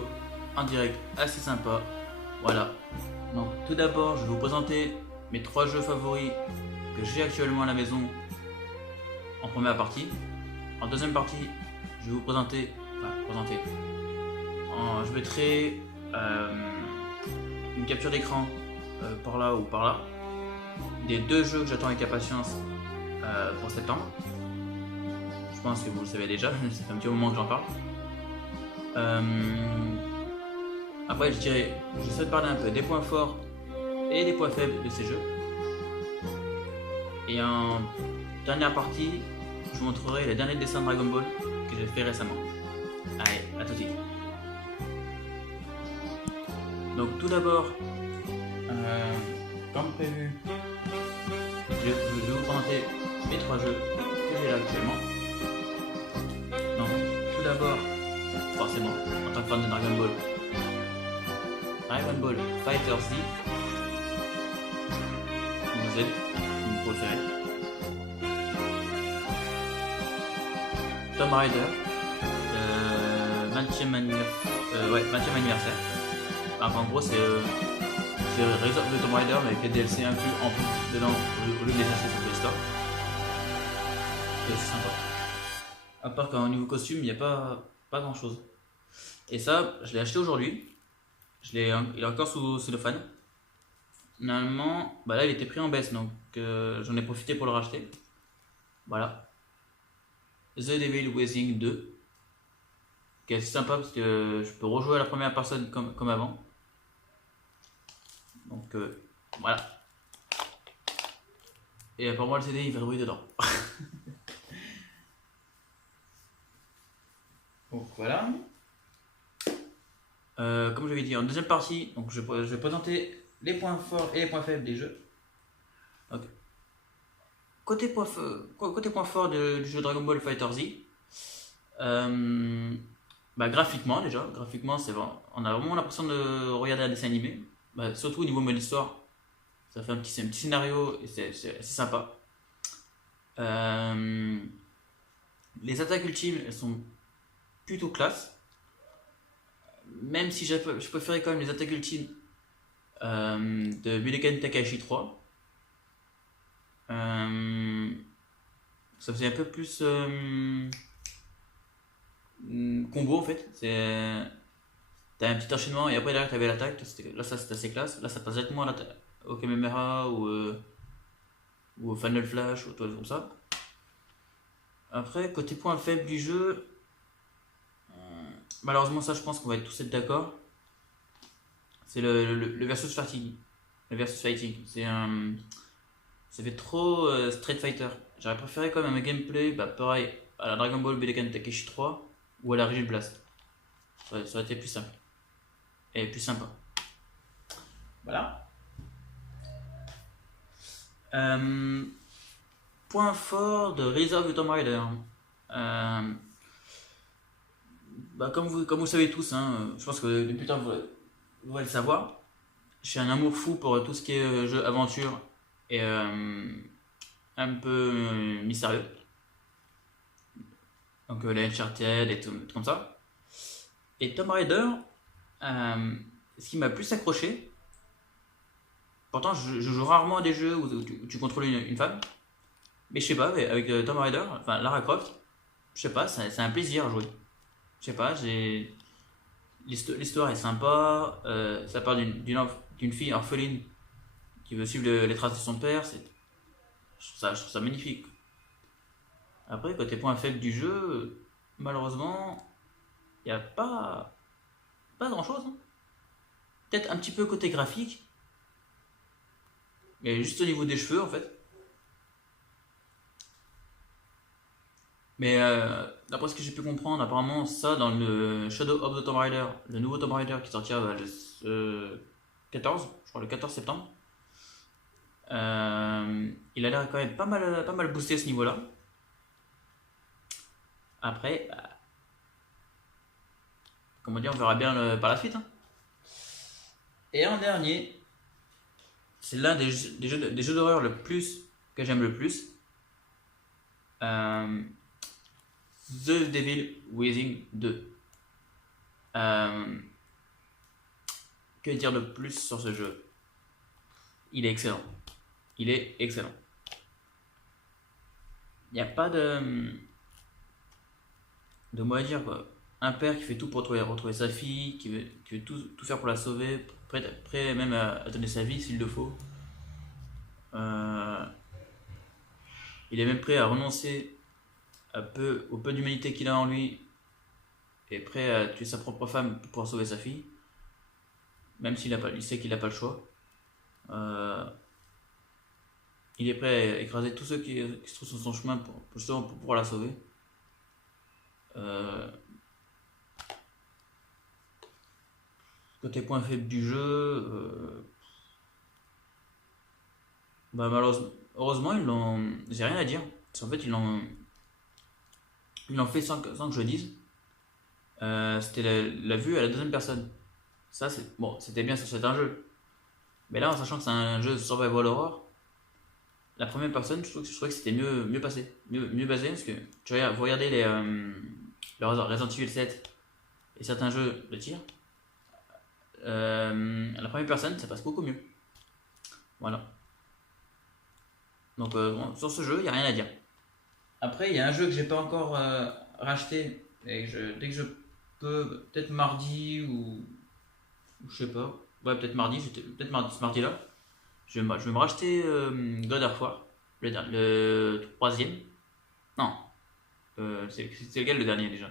vidéo en direct assez sympa. Voilà. Donc tout d'abord, je vais vous présenter mes 3 jeux favoris que j'ai actuellement à la maison en première partie. En deuxième partie, je vais vous je mettrai une capture d'écran par là ou par là des 2 jeux que j'attends avec impatience pour septembre. Je pense que vous le savez déjà, ça fait un petit moment que j'en parle. Après, je souhaite parler un peu des points forts et des points faibles de ces jeux. Et en dernière partie, je vous montrerai les derniers dessins de Dragon Ball que j'ai fait récemment. Allez, à tout de suite. Donc tout d'abord, comme prévu, je vais vous présenter mes 3 jeux que j'ai là actuellement. Donc tout d'abord, forcément, en tant que fan de Dragon Ball Fighter Z, ou Z, vous préférez. Tomb Raider, 20e anniversaire. Enfin, en gros, c'est Rise of the Tomb Raider, mais avec les DLC inclus en plus dedans au lieu de les acheter sur Play Store. Et c'est sympa. À part qu'au niveau costume, il n'y a pas grand chose. Et ça, je l'ai acheté aujourd'hui. Il est encore sous cellophane. Normalement, bah là, il était pris en baisse, donc j'en ai profité pour le racheter. Voilà. The Devil Within 2. Qui est assez sympa parce que je peux rejouer à la première personne comme avant. Donc voilà. Et pour moi, le CD, il va rouiller dedans. Donc voilà. Comme je l'avais dit en deuxième partie, donc je vais présenter les points forts et les points faibles des jeux. Donc, côté point fort du jeu Dragon Ball Fighter Z, graphiquement déjà, c'est vrai, on a vraiment l'impression de regarder un dessin animé, surtout au niveau de l'histoire, ça fait un petit scénario et c'est assez sympa. Les attaques ultimes, elles sont plutôt classe, même si je préférais quand même les attaques ultimes de Budokan Tenkaichi 3. Ça faisait un peu plus combo en fait. T'as un petit enchaînement et après derrière t'avais l'attaque. Là ça c'était assez classe. Là ça passe directement au Kamehameha ou au Final Flash ou tout comme ça. Après côté point faible du jeu, malheureusement ça je pense qu'on va tous être d'accord. C'est le versus fighting. Le versus fighting. Ça fait trop Street Fighter. J'aurais préféré quand même un gameplay, pareil, à la Dragon Ball Budokan Tenkaichi 3 ou à la Rigid Blast. Ça aurait été plus simple. Et plus sympa. Voilà. Point fort de Rise of the Tomb Raider. Comme vous le savez tous, hein, je pense que depuis le temps vous allez le savoir. J'ai un amour fou pour tout ce qui est jeu aventure et un peu mystérieux. Donc les Uncharted et tout comme ça. Et Tomb Raider, ce qui m'a plus accroché, pourtant je joue rarement à des jeux où tu contrôles une femme, mais je sais pas, avec Tomb Raider, enfin Lara Croft, je sais pas, c'est un plaisir à jouer. Je sais pas, l'histoire est sympa, ça parle d'une fille orpheline qui veut suivre les traces de son père, je trouve ça magnifique. Après, côté point faible du jeu, malheureusement, il n'y a pas grand chose. Hein. Peut-être un petit peu côté graphique, mais juste au niveau des cheveux en fait. Mais d'après ce que j'ai pu comprendre, apparemment, ça dans le Shadow of the Tomb Raider, le nouveau Tomb Raider qui sortira le 14, je crois le 14 septembre, il a l'air quand même pas mal boosté à ce niveau-là. Après, comment dire, on verra bien par la suite. Hein. Et en dernier, c'est l'un des jeux d'horreur que j'aime le plus. The Devil Within 2. Que dire de plus sur ce jeu? Il est excellent. Il est excellent. Il n'y a pas de mots à dire quoi. Un père qui fait tout pour retrouver sa fille, qui veut tout faire pour la sauver, prêt même à donner sa vie s'il le faut. Euh, il est même prêt à renoncer au peu d'humanité qu'il a en lui et prêt à tuer sa propre femme pour pouvoir sauver sa fille, même il sait qu'il n'a pas le choix. Euh, il est prêt à écraser tous ceux qui se trouvent sur son chemin justement pour pouvoir la sauver. Euh, Côté point faible du jeu, bah malheureusement, heureusement j'ai rien à dire. Parce qu'en fait ils l'ont fait sans que je le dise. C'était la vue à la deuxième personne. Ça bon, c'était bien, c'est un jeu. Mais là, en sachant que c'est un jeu de survival horror, la première personne, je trouvais que c'était mieux passé, mieux basé parce que vous regardez le Resident Evil 7 et certains jeux de tir. La première personne, ça passe beaucoup mieux. Voilà. Donc bon, sur ce jeu, il n'y a rien à dire. Après, il y a un jeu que j'ai pas encore racheté et dès que je peux, peut-être mardi ou je sais pas, ouais peut-être mardi, ce mardi-là, je vais me racheter God of War, le troisième. Non, c'est lequel le dernier déjà?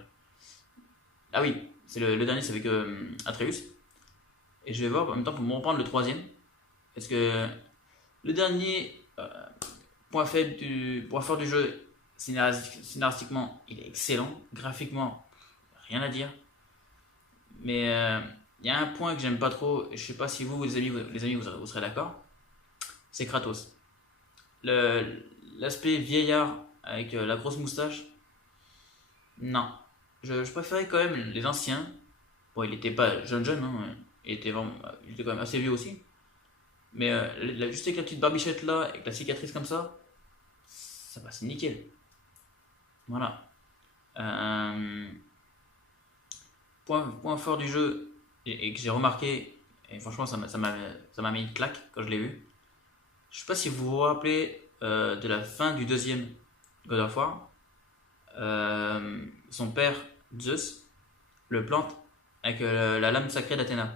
Ah oui, c'est le dernier, c'est avec Atreus. Et je vais voir en même temps pour me reprendre le troisième. Parce que le dernier point fort du jeu, scénaristiquement, il est excellent. Graphiquement, rien à dire. Mais il y a un point que j'aime pas trop, et je sais pas si vous, les amis, vous serez d'accord. C'est Kratos. L'aspect vieillard avec la grosse moustache, non. Je préférais quand même les anciens. Bon, il était pas jeune, hein. Il était quand même assez vieux aussi. Mais juste avec la petite barbichette là, avec la cicatrice comme ça passe nickel. Voilà. Point fort du jeu, et que j'ai remarqué, et franchement ça m'a mis une claque quand je l'ai vu. Je sais pas si vous vous rappelez de la fin du deuxième God of War. Son père, Zeus, le plante avec la lame sacrée d'Athéna.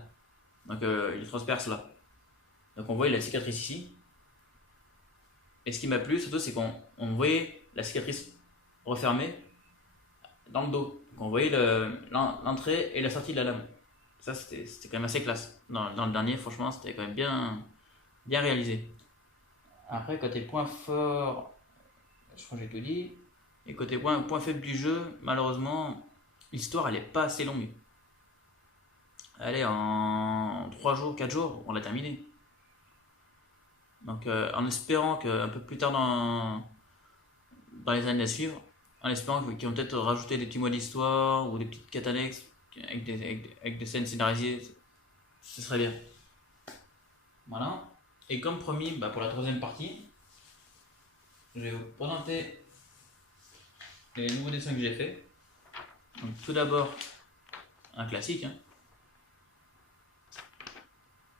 Donc il transperce là. Donc on voit la cicatrice ici. Et ce qui m'a plu surtout, c'est qu'on voyait la cicatrice refermée dans le dos. Donc on voyait l'entrée et la sortie de la lame. Ça c'était quand même assez classe. Dans le dernier, franchement, c'était quand même bien réalisé. Après, côté point fort, je crois que j'ai tout dit. Et côté point faible du jeu, malheureusement, l'histoire elle est pas assez longue. Allez, en 3 jours, 4 jours, on l'a terminé. Donc en espérant qu'un peu plus tard dans les années à suivre, en espérant qu'ils vont peut-être rajouter des petits mots d'histoire ou des petites quêtes annexes avec des scènes scénarisées, ce serait bien. Voilà. Et comme promis, bah, pour la troisième partie, je vais vous présenter les nouveaux dessins que j'ai faits. Donc tout d'abord, un classique, hein.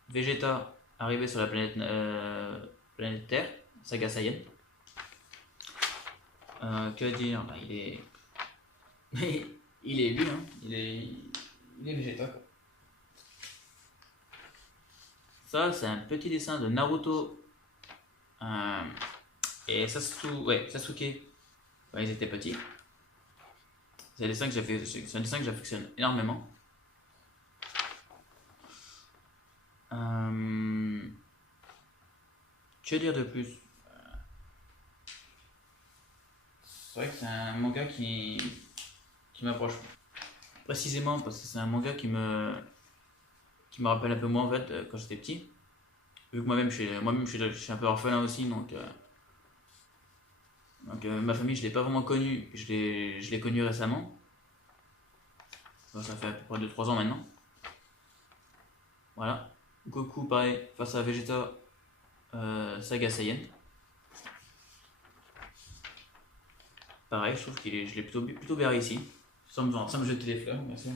Vegeta arrivé sur la planète Terre, saga Saiyan. Que dire, bah, il est élu, hein. Il est Vegeta quoi. Ça c'est un petit dessin de Naruto et Sasuke quand ils étaient petits. C'est un dessin que j'affectionne énormément. Que dire de plus? C'est vrai que c'est un manga qui m'approche précisément parce que c'est un manga qui me rappelle un peu moi en fait quand j'étais petit. Vu que moi-même je suis un peu orphelin aussi, donc ma famille je l'ai pas vraiment connue, je l'ai connue récemment. Ça fait à peu près 2-3 ans maintenant. Voilà. Goku pareil face à Vegeta, saga Saiyan. Pareil, je trouve je l'ai plutôt bien réussi. Sans me jeter des fleurs, bien sûr.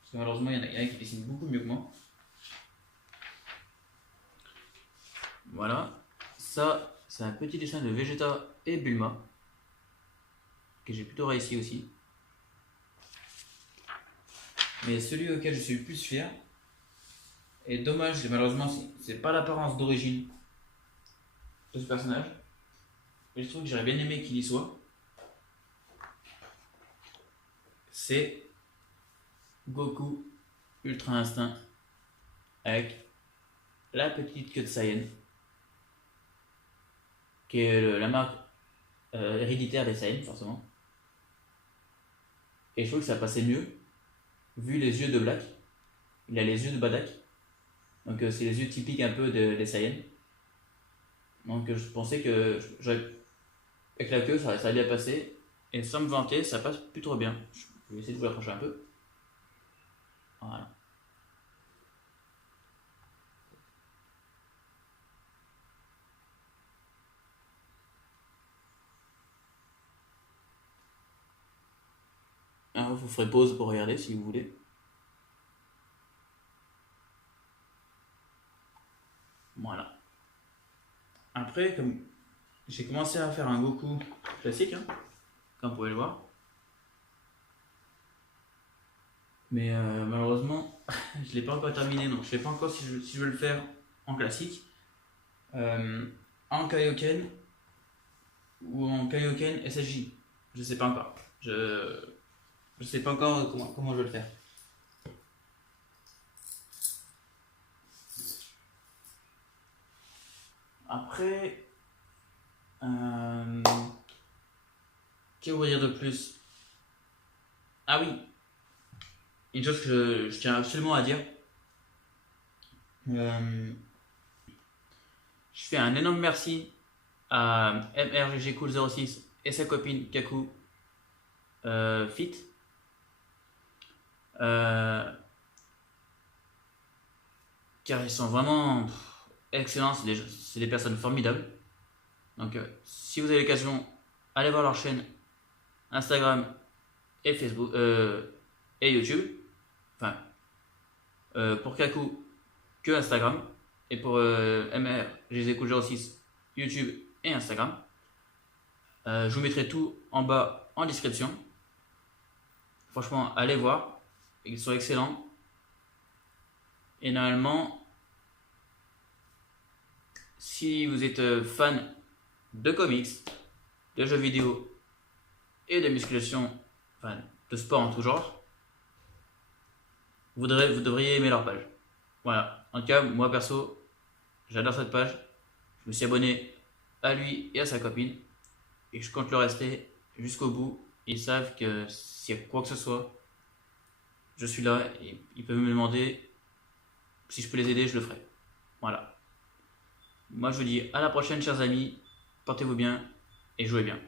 Parce que malheureusement, il y en a qui dessinent beaucoup mieux que moi. Voilà. Ça, c'est un petit dessin de Vegeta et Bulma, que j'ai plutôt réussi aussi. Mais celui auquel je suis le plus fier, et dommage, malheureusement, c'est pas l'apparence d'origine de ce personnage, mais je trouve que j'aurais bien aimé qu'il y soit. C'est Goku Ultra Instinct avec la petite queue de Saiyan, qui est la marque héréditaire des Saiyans, forcément. Et je trouve que ça passait mieux, vu les yeux de Black. Il a les yeux de Badak, donc c'est les yeux typiques un peu des Saiyans. Donc je pensais que avec la queue ça allait bien passer, et sans me vanter, ça passe plus trop bien. Je vais essayer de vous l'approcher un peu. Voilà. Alors, vous ferez pause pour regarder si vous voulez. Voilà. Après, comme j'ai commencé à faire un Goku classique, hein, comme vous pouvez le voir. Mais malheureusement, je ne l'ai pas encore terminé, donc je ne sais pas encore si je veux le faire en classique, en Kaioken ou en Kaioken SSJ. Je ne sais pas encore. Je sais pas encore comment je vais le faire. Après, que vous dire de plus? Ah oui, une chose que je tiens absolument à dire. Je fais un énorme merci à MRGG Cool 06 et sa copine Kaku Fit. Car ils sont vraiment excellents, c'est des personnes formidables. Donc si vous avez l'occasion, allez voir leur chaîne Instagram et Facebook et YouTube. Enfin, pour Kaku, que Instagram. Et pour MR, GZCool06, YouTube et Instagram. Je vous mettrai tout en bas en description. Franchement, allez voir. Ils sont excellents. Et normalement, si vous êtes fan de comics, de jeux vidéo et de musculation, enfin de sport en tout genre, vous devriez aimer leur page. Voilà. En tout cas, moi perso, j'adore cette page. Je me suis abonné à lui et à sa copine. Et je compte le rester jusqu'au bout. Ils savent que s'il y a quoi que ce soit, je suis là et ils peuvent me demander si je peux les aider, je le ferai. Voilà. Moi je vous dis à la prochaine chers amis, portez-vous bien et jouez bien.